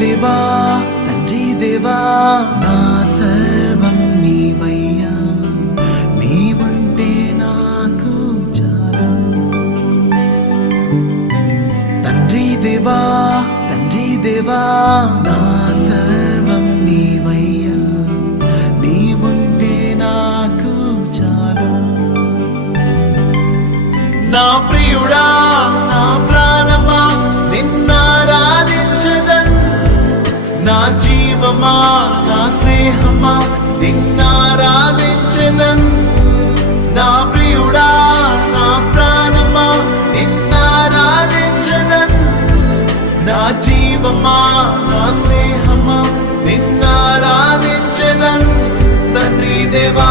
దేవా తండ్రి దేవా నా సర్వం నీవయ్యా, నీవుంటే నాకు చాలు. తండ్రి దేవా నా సర్వం నీవయ్యా, నీవుంటే నాకు చాలు. నా ప్రియుడా నా ప్రాణమా నిన్నారాధించదన్, నా జీవమా నా స్నేహమా నిన్నారాధించదన్. నా ప్రియుడా నా ప్రాణమా నిన్నారాధించదన్, నా జీవమా నా స్నేహమా నిన్నారాధించదన్. తండ్రి దేవా